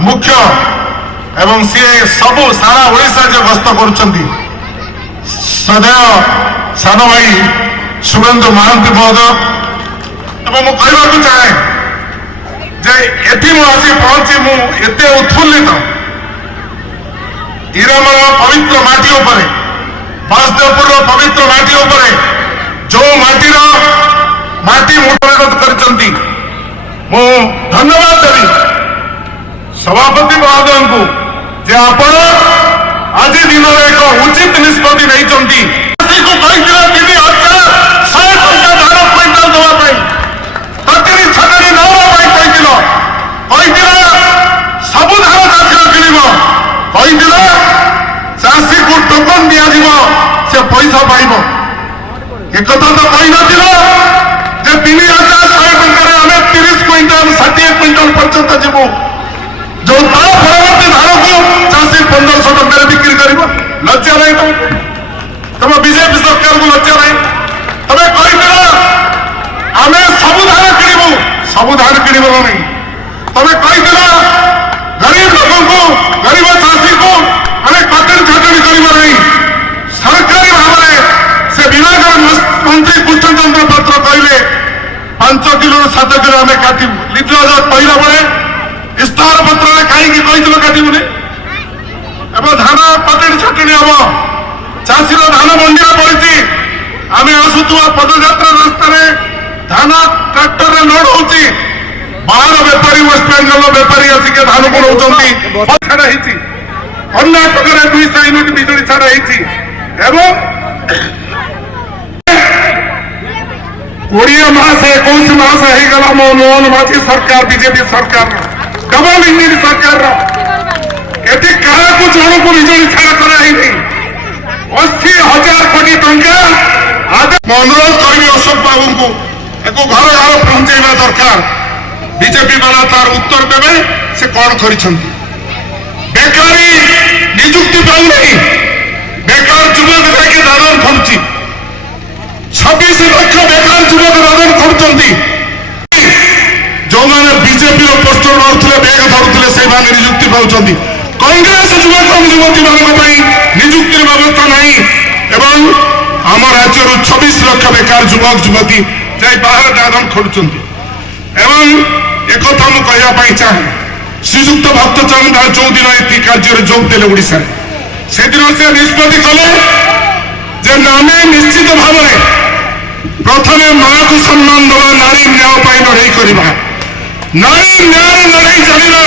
मुख्य एवं सी सबू सारा ओडिशा जो गस्त करुँच सदैव सान भाई शुभेन्दु महांती महोदय एवं मुझे चाहे जे एटी मुझे पहुंची मुझे उत्फुल्लित इरमर पवित्र माटी उपरे बासदेवपुर पवित्र माटी उपरे जो माटी मुठगत कर धन्यवाद देवी सभापति महोदय को जे आपण आज दिन एक उचित निष्पत्ति नहीं चाषी को टोकन दि से पैसा पाइब एक तो कही जे 3,100 आम 30 क्विंटाल 60 क्विंटाल पर्यंत जीवु जो परवर्ती धान को चाषी 1500 टकर बिक्री कर लज्जा नहीं तुम बीजेपी सरकार को लज्जा नहीं तमें कही आम सबू धान किणु सबू धान किणव नहीं तमें कही गरीब लोगों को गरीब चाषी को अनेक कटड़ी छाटड़ी कर सरकारी भाव में से विभाग मंत्री कृष्ण चंद्र पात्र कहले 5 किलो 7 किलो आम काटू लिटर कहला बेले इस्तार पत्र में कहीं कही काटबूनी एवं धान कटड़ी छाटड़ी हम चाषी धान मंडी में पड़ी आम आसुवा पदयात्रा रास्तार धान ट्राक्टर में लोड हो बाहर बेपारी वेस्ट बेंगल बेपारी आसिक धान को नौ छाड़ा कर्णाटक में 200 यूनिट बिजली छाड़ा एवं 20 मास 21 मास होगा मोहन माझी सरकार बीजेपी सरकार डबल इंजिन सरकार ये क्या जन को बिजली छाड़ा कराई 80,000 कोटी टंका अनुरोध करी अशोक बाबू को एक घर घर पहुंचेगा दरकार बीजेपी वाला तार उत्तर देवे से कौन कर बेकारी निजुक्ति पाऊ नहीं बेकार युवक जाके दादन खड़ुची 26 लाख बेकार युवक दादन खड़ुचंती जो मैंने बीजेपी पोस्टर मारुले बैग धरुले से निजुक्ति पाउछंती कांग्रेस युवक युवती मान निजुक्ति व्यवस्था नहीं एवं आम राज्य 26 लाख बेकार युवक युवती जाए बाहर दादन खड़ुचंती एवं एक कथा मु कहवाई चाहे श्रीजुक्त भक्त चरण दास जो दिन ये कार्य जोग देले ओडिशा से दिन से निष्पत्ति कले जे आमे निश्चित भाव में प्रथमे माँ को सम्मान दवा नारी न्याय लड़ाई करवा नारी न्याय लड़ाई चलना